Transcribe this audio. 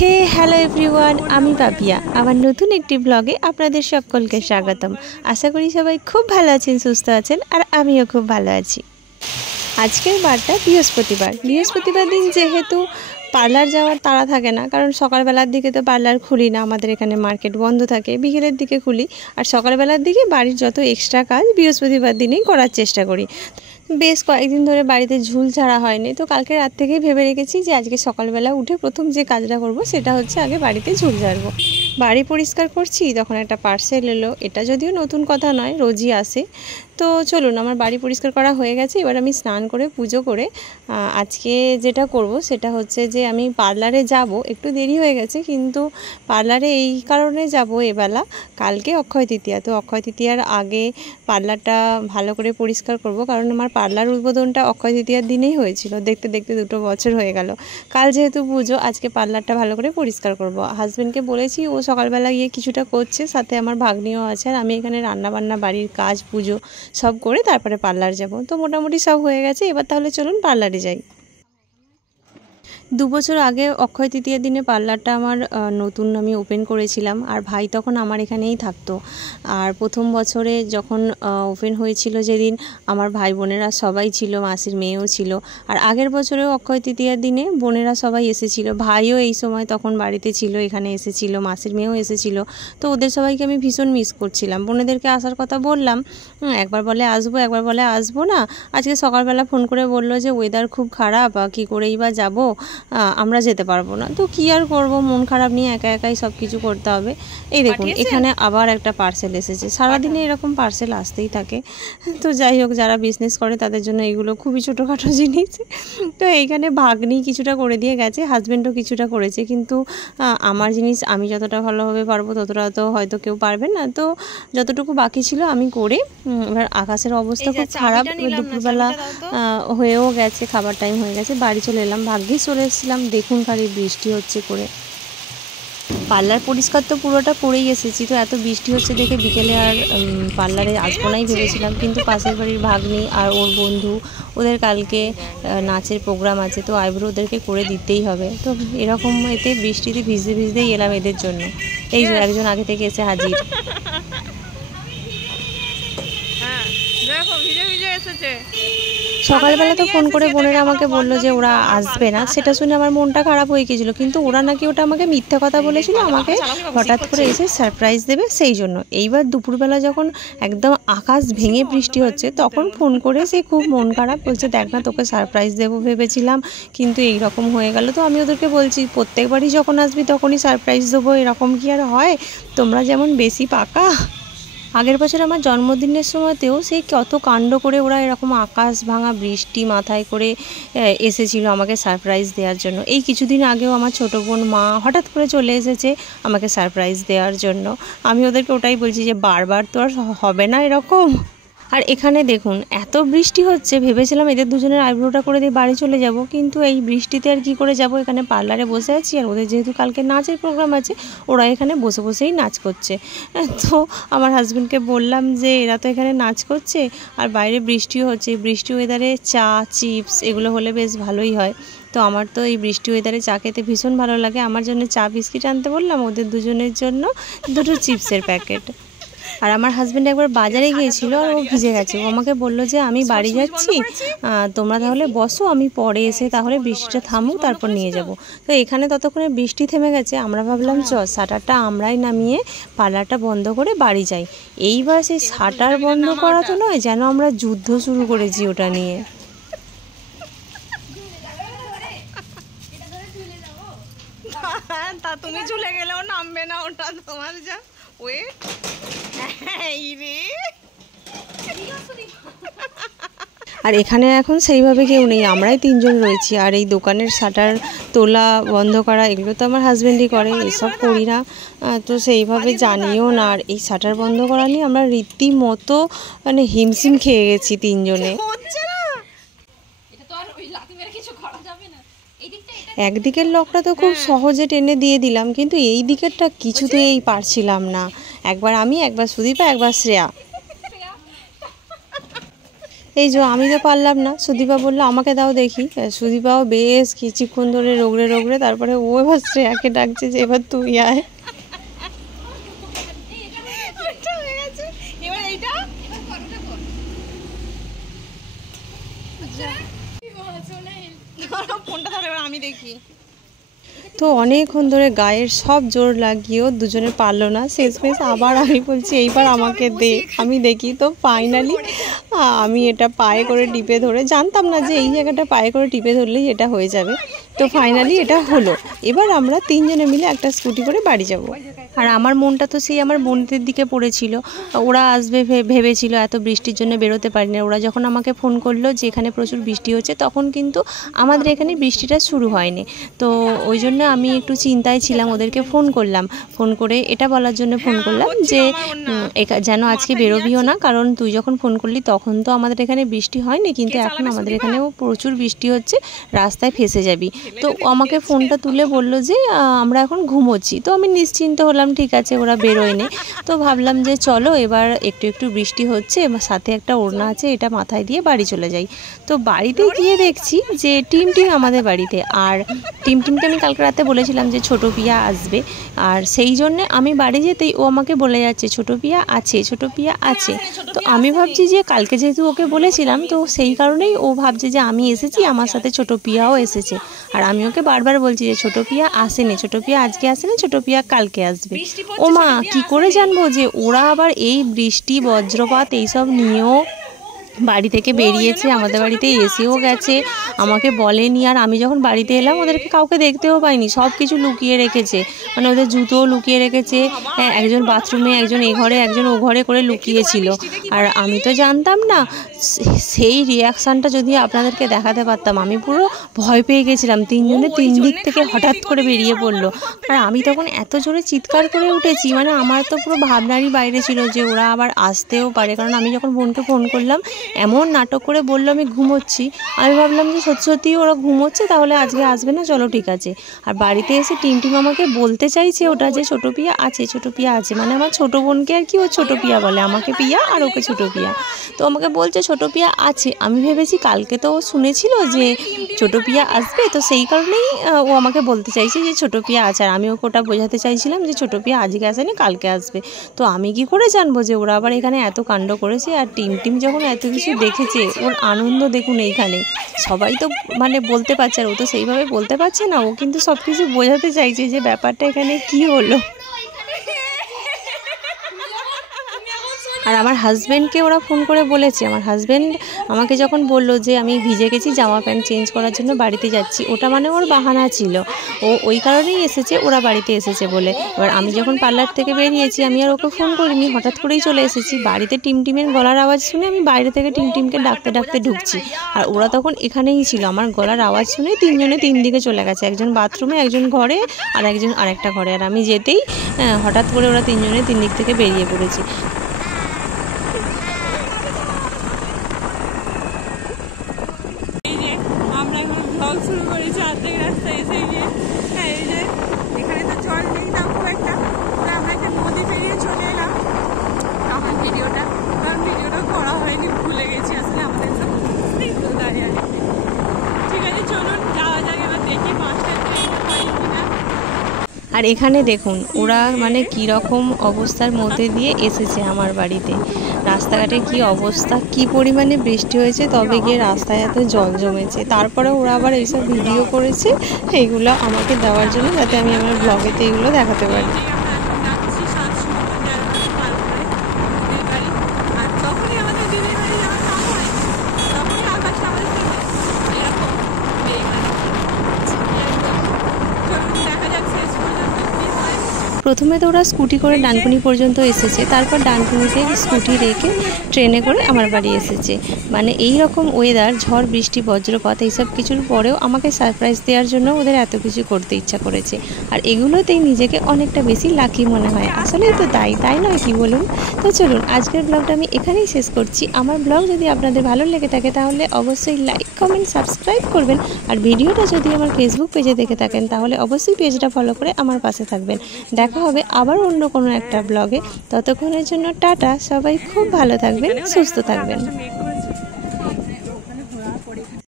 হে hello everyone, আমি পাপিয়া। আমার নতুন একটি ব্লগে আপনাদের সকলকে স্বাগতম। আশা করি সবাই খুব ভালো আছেন, সুস্থ আছেন, আর আমিও খুব ভালো আছি। আজকের বারটা বৃহস্পতিবার দিন যেহেতু পার্লার যাওয়ার তাড়া থাকে না, কারণ সকালবেলার দিকে তো পার্লার খুলি না, আমাদের এখানে মার্কেট বন্ধ থাকে, বিকেলের দিকে খুলি। আর সকালবেলার দিকে বাড়ির যত এক্সট্রা কাজ বৃহস্পতিবার দিনেই করার চেষ্টা করি। বেশ কয়েকদিন ধরে বাড়িতে ঝুল ছাড়া হয়নি, তো কালকে রাত থেকেই ভেবে রেখেছি যে আজকে সকালবেলা উঠে প্রথম যে কাজটা করব সেটা হচ্ছে আগে বাড়িতে ঝুল ঝাড়বো। বাড়ি পরিষ্কার করছি, তখন একটা পার্সেল এলো। এটা যদিও নতুন কথা নয়, রোজই আসে। তো চলুন, আমার বাড়ি পরিষ্কার করা হয়ে গেছে। এবার আমি স্নান করে পুজো করে আজকে যেটা করব সেটা হচ্ছে যে আমি পার্লারে যাব। একটু দেরি হয়ে গেছে, কিন্তু পার্লারে এই কারণে যাব এবেলা, কালকে অক্ষয় তৃতীয়া। তো অক্ষয় তৃতীয়ার আগে পার্লারটা ভালো করে পরিষ্কার করব, কারণ আমার পার্লার উদ্বোধনটা অক্ষয় তৃতীয়ার দিনেই হয়েছিল। দেখতে দেখতে 2 বছর হয়ে গেল। কাল যেহেতু পুজো, আজকে পার্লারটা ভালো করে পরিষ্কার করব। হাজব্যান্ডকে বলেছি, ও সকালবেলা গিয়ে কিছুটা করছে, সাথে আমার ভাগ্নিও আছে। আর আমি এখানে রান্নাবান্না, বাড়ির কাজ, পুজো সব করে তারপরে পার্লার যাব। তো মোটামুটি সব হয়ে গেছে। এবার তাহলে চলুন পার্লারে যাই। 2 বছর আগে অক্ষয় তৃতীয়ার দিনে পার্লারটা আমার নতুন আমি ওপেন করেছিলাম। আর ভাই তখন আমার এখানেই থাকতো। আর প্রথম বছরে যখন ওপেন হয়েছিল যেদিন, আমার ভাই বোনেরা সবাই ছিল, মাসির মেয়েও ছিল। আর আগের বছরেও অক্ষয় তৃতীয়ার দিনে বোনেরা সবাই এসেছিল, ভাইও এই সময় তখন বাড়িতে ছিল, এখানে এসেছিল, মাসির মেয়েও এসেছিল। তো ওদের সবাইকে আমি ভীষণ মিস করছিলাম। বোনেদেরকে আসার কথা বললাম, একবার বলে আসবো, একবার বলে আসবো না। আজকে সকালবেলা ফোন করে বললো যে ওয়েদার খুব খারাপ, কী করেই বা যাবো, আমরা যেতে পারবো না। তো কী আর করবো, মন খারাপ নিয়ে একা একাই সব কিছু করতে হবে। এই দেখুন, এখানে আবার একটা পার্সেল এসেছে। সারাদিনে এরকম পার্সেল আসতেই থাকে। তো যাই হোক, যারা বিজনেস করে তাদের জন্য এগুলো খুবই ছোটোখাটো জিনিস। তো এইখানে ভাগ্নি কিছুটা করে দিয়ে গেছে, হাজব্যান্ডও কিছুটা করেছে, কিন্তু আমার জিনিস আমি যতটা ভালোভাবে পারবো ততটা তো হয়তো কেউ পারবে না। তো যতটুকু বাকি ছিল আমি করে, এবার আকাশের অবস্থা খুব খারাপ, দুপুরবেলা হয়েও গেছে, খাবার টাইম হয়ে গেছে, বাড়ি চলে এলাম। ভাগ্যেই চলে এসেছিলাম, দেখুন খালি বৃষ্টি হচ্ছে করে। পার্লার পরিষ্কার তো পুরোটা করেই এসেছি, তো এত বৃষ্টি হচ্ছে দেখে বিকেলে আর পার্লারে আসবো নাই ভেবেছিলাম। কিন্তু পাশের বাড়ির ভাগ্নি আর ওর বন্ধু, ওদের কালকে নাচের প্রোগ্রাম আছে, তো আইব্রো ওদেরকে করে দিতেই হবে। তো এরকম এতে বৃষ্টিতে ভিজতে ভিজতেই এলাম এদের জন্য। এই যে একজন আগে থেকে এসে হাজির। সকালবেলা তো ফোন করে বোনেরা আমাকে বললো যে ওরা আসবে না, সেটা শুনে আমার মনটা খারাপ হয়ে গিয়েছিলো। কিন্তু ওরা নাকি ওটা আমাকে মিথ্যা কথা বলেছিল, আমাকে হঠাৎ করে এসে সারপ্রাইজ দেবে সেই জন্য। এইবার দুপুরবেলা যখন একদম আকাশ ভেঙে বৃষ্টি হচ্ছে, তখন ফোন করে সে খুব মন খারাপ, বলছে দেখ না, তোকে সারপ্রাইজ দেবো ভেবেছিলাম, কিন্তু এই রকম হয়ে গেল। তো আমি ওদেরকে বলছি, প্রত্যেকবারই যখন আসবি তখনই সারপ্রাইজ দেবো, এরকম কি আর হয়? তোমরা যেমন বেশি পাকা। আগের বছর আমার জন্মদিনের সময়তেও সেই কত কাণ্ড করে ওরা এরকম আকাশ ভাঙা বৃষ্টি মাথায় করে এসেছিল আমাকে সারপ্রাইজ দেওয়ার জন্য। এই কিছুদিন আগেও আমার ছোটো বোন মা হঠাৎ করে চলে এসেছে আমাকে সারপ্রাইজ দেওয়ার জন্য। আমি ওদেরকে ওটাই বলছি যে বারবার তো আর হবে না এরকম। আর এখানে দেখুন, এত বৃষ্টি হচ্ছে, ভেবেছিলাম এদের দুজনের আইব্রোটা করে দিয়ে বাড়ি চলে যাব, কিন্তু এই বৃষ্টিতে আর কি করে যাব। এখানে পার্লারে বসে আছি, আর ওদের যেহেতু কালকে নাচের প্রোগ্রাম আছে, ওরা এখানে বসে বসেই নাচ করছে। তো আমার হাজব্যান্ডকে বললাম যে এরা তো এখানে নাচ করছে আর বাইরে বৃষ্টিও হচ্ছে, বৃষ্টি ওয়েদারে চা, চিপস এগুলো হলে বেশ ভালোই হয়। তো আমার তো এই বৃষ্টি ওয়েদারে চা খেতে ভীষণ ভালো লাগে। আমার জন্য চা বিস্কিট আনতে বললাম, ওদের দুজনের জন্য 2 চিপসের প্যাকেট। আর আমার হাজব্যান্ড একবার বাজারে গিয়েছিল আর ও ভিজে গেছে। ও আমাকে বললো যে আমি বাড়ি যাচ্ছি, তোমরা তাহলে বসো, আমি পরে এসে তাহলে বৃষ্টিটা থামুক তারপর নিয়ে যাব। তো এখানে ততক্ষণে বৃষ্টি থেমে গেছে। আমরা ভাবলাম শাটারটা আমরাই নামিয়ে পার্লারটা বন্ধ করে বাড়ি যাই। এইবার সেই শাটার বন্ধ করা তো নয়, যেন আমরা যুদ্ধ শুরু করেছি ওটা নিয়ে। তা তুমি ঝুলে গেলেও নামবে না, ওটা তোমার যা ওয়েট। আর এখানে এখন সেইভাবে কেউ নেই, আমরাই 3 জন রয়েছি। আর এই দোকানের শাটার তোলা বন্ধ করা এগুলো তো আমার হাজব্যান্ডই করে, এসব করি না। তো সেইভাবে জানিও না। আর এই শাটার বন্ধ করা নিয়ে আমরা রীতিমতো মানে হিমশিম খেয়ে গেছি 3 জনে। একদিকের লকটা তো খুব সহজে টেনে দিয়ে দিলাম, কিন্তু এই দিকেরটা কিছুতেই পারছিলাম না। একবার আমি, একবার সুদীপা, একবার শ্রেয়া। এই যে আমি তো পারলাম না, সুদীপা বললো আমাকে দাও দেখি। সুদীপাও বেশ কিছুক্ষণ ধরে রগড়ে রগড়ে তারপরে ও এবার শ্রেয়াকে ডাকছে যে এবার তুই আয়। আমি দেখি তো অনেকক্ষণ ধরে গায়ের সব জোর লাগিয়েও দুজনে পারলো না, শেষমেশ আবার আমি বলছি এইবার আমাকে দে, আমি দেখি। তো ফাইনালি আমি এটা পায়ে করে টিপে ধরে, জানতাম না যে এই জায়গাটা পায়ে করে টিপে ধরলেই এটা হয়ে যাবে। তো ফাইনালি এটা হলো। এবার আমরা তিনজনে মিলে একটা স্কুটি করে বাড়ি যাব। আর আমার মনটা তো সেই আমার বোনদের দিকে পড়েছিল, ওরা আসবে ভেবেছিল, এত বৃষ্টির জন্য বেরোতে পারি না। ওরা যখন আমাকে ফোন করলো যে এখানে প্রচুর বৃষ্টি হচ্ছে, তখন কিন্তু আমাদের এখানে বৃষ্টিটা শুরু হয়নি। তো ওই জন্য আমি একটু চিন্তায় ছিলাম, ওদেরকে ফোন করলাম, ফোন করে এটা বলার জন্য ফোন করলাম যে যেন আজকে বেরোবিও না, কারণ তুই যখন ফোন করলি তখন তো আমাদের এখানে বৃষ্টি হয়নি, কিন্তু এখন আমাদের এখানেও প্রচুর বৃষ্টি হচ্ছে, রাস্তায় ফেসে যাবি। তো আমাকে ফোনটা তুলে বললো যে আমরা এখন ঘুমোচ্ছি। তো আমি নিশ্চিন্ত হলাম, ঠিক আছে ওরা বেরোয়নি। তো ভাবলাম যে চলো এবার একটু একটু বৃষ্টি হচ্ছে, সাথে একটা ওড়না আছে, এটা মাথায় দিয়ে বাড়ি চলে যাই। তো বাড়িতে গিয়ে দেখছি যে টিম আমাদের বাড়িতে। আর টিমকে আমি কালকে রাতে বলেছিলাম যে ছোটো পিয়া আসবে, আর সেই জন্য আমি বাড়ি যেতেই ও আমাকে বলে যাচ্ছে ছোটো পিয়া আছে, ছোটো পিয়া আছে। তো আমি ভাবছি যে কালকে যেহেতু ওকে বলেছিলাম, তো সেই কারণেই ও ভাবছে যে আমি এসেছি, আমার সাথে ছোটো পিয়াও এসেছে। আর আমি ওকে বারবার বলছি যে ছোটো পিয়া আসেনি, ছোটো পিয়া আজকে আসেনি, ছোটো পিয়া কালকে আসবে। ও মা, কি করে জানবো যে ওরা আবার এই বৃষ্টি বজ্রপাত এইসব নিয়েও বাড়ি থেকে বেরিয়েছে, আমাদের বাড়িতে এসেও গেছে, আমাকে বলেনি। আর আমি যখন বাড়িতে এলাম ওদেরকে কাউকে দেখতেও পাইনি, সব কিছু লুকিয়ে রেখেছে, মানে ওদের জুতোও লুকিয়ে রেখেছে, একজন বাথরুমে, একজন এ ঘরে, একজন ও ঘরে করে লুকিয়েছিল। আর আমি তো জানতাম না। সেই রিয়াকশানটা যদি আপনাদেরকে দেখাতে পারতাম, আমি পুরো ভয় পেয়ে গেছিলাম। তিনজনে তিন দিক থেকে হঠাৎ করে বেরিয়ে পড়লো। আর আমি তখন এত জোরে চিৎকার করে উঠেছি, মানে আমার তো পুরো ভাবনারই বাইরে ছিল যে ওরা আবার আসতেও পারে। কারণ আমি যখন বোনকে ফোন করলাম, এমন নাটক করে বললো আমি ঘুমোচ্ছি। আমি ভাবলাম যে সত্যি সত্যিই ওরা ঘুমোচ্ছে, তাহলে আজকে আসবে না, চলো ঠিক আছে। আর বাড়িতে এসে টিম আমাকে বলতে চাইছে ওটা যে ছোটো পিয়া আছে, ছোটো পিয়া আছে, মানে আমার ছোটো বোনকে আর কি ও ছোটো পিয়া বলে, আমাকে পিয়া আর ওকে ছোটো পিয়া। তো আমাকে বলছে ছোটো পিয়া আছে। আমি ভেবেছি কালকে তো ও শুনেছিল যে ছোটো পিয়া আসবে, তো সেই কারণেই ও আমাকে বলতে চাইছে যে ছোটো পিয়া আছে। আর আমি ওকে ওটা বোঝাতে চাইছিলাম যে ছোটো পিয়া আজকে আসেনি, কালকে আসবে। তো আমি কি করে জানবো যে ওরা আবার এখানে এত কাণ্ড করেছে। আর টিম যখন এত কিছু দেখেছে, ওর আনন্দ দেখুন এইখানে। সবাই তো মানে বলতে পারছে, আর ও তো সেইভাবে বলতে পারছে না, ও কিন্তু সব কিছু বোঝাতে চাইছে যে ব্যাপারটা এখানে কি হলো। আর আমার হাজব্যান্ডকে ওরা ফোন করে বলেছে, আমার হাজব্যান্ড আমাকে যখন বললো যে আমি ভিজে গেছি, জামা প্যান্ট চেঞ্জ করার জন্য বাড়িতে যাচ্ছি, ওটা মানে ওর বাহানা ছিল, ও ওই কারণেই এসেছে, ওরা বাড়িতে এসেছে বলে। এবার আমি যখন পার্লার থেকে বেরিয়েছি, আমি আর ওকে ফোন করিনি, হঠাৎ করেই চলে এসেছি। বাড়িতে টিমের গলার আওয়াজ শুনে আমি বাইরে থেকে টিমকে ডাকতে ডাকতে ঢুকছি। আর ওরা তখন এখানেই ছিল। আমার গলার আওয়াজ শুনে তিনজনে তিন দিকে চলে গেছে, একজন বাথরুমে, একজন ঘরে, আর একজন আরেকটা ঘরে। আর আমি যেতেই হঠাৎ করে ওরা তিনজনে তিন দিক থেকে বেরিয়ে পড়েছে। শুরু করেছে অর্ধেক রাস্তায় এসে গিয়ে। হ্যাঁ, এই যে এখানে তো জল নেই না খুব একটা, আমরা একটা নদী পেরিয়ে চলে এলাম। তখন ভিডিওটা করা হয়নি, ভুলে গেছি আসলে আমাদের তো দাঁড়িয়ে আছে। ঠিক আছে, চলুন যাওয়া যাক, এবার দেখি পাঁচটা ট্রেন হয় কিনা। আর এখানে দেখুন ওরা মানে কীরকম অবস্থার মধ্যে দিয়ে এসেছে আমার বাড়িতে। রাস্তাঘাটে কি অবস্থা, কি পরিমাণে বৃষ্টি হয়েছে, তবে গিয়ে রাস্তায় এত জল জমেছে। তারপরে ওরা আবার এইসব ভিডিও করেছে এইগুলো আমাকে দেওয়ার জন্য, যাতে আমি আমার ব্লগেতে এগুলো দেখাতে পারি। প্রথমে তো ওরা স্কুটি করে ডানকুনি পর্যন্ত এসেছে, তারপর ডানকুনিতে স্কুটি রেখে ট্রেনে করে আমার বাড়ি এসেছে। মানে এই রকম ওয়েদার, ঝড় বৃষ্টি বজ্রপাত এইসব কিছুর পরেও আমাকে সারপ্রাইজ দেওয়ার জন্য ওদের এত কিছু করতে ইচ্ছা করেছে। আর এগুলোতেই নিজেকে অনেকটা বেশি লাকি মনে হয়। আসলেই তো তাই নয় কি বলুন? তো চলুন আজকের ব্লগটা আমি এখানেই শেষ করছি। আমার ব্লগ যদি আপনাদের ভালো লেগে থাকে তাহলে অবশ্যই লাইক, কমেন্ট, সাবস্ক্রাইব করবেন। আর ভিডিওটা যদি আমার ফেসবুক পেজে দেখে থাকেন তাহলে অবশ্যই পেজটা ফলো করে আমার পাশে থাকবেন। দেখা হবে আবার অন্য কোনো একটা ব্লগে। ততক্ষণের জন্য টাটা, সবাই খুব ভালো থাকবেন, সুস্থ থাকবেন।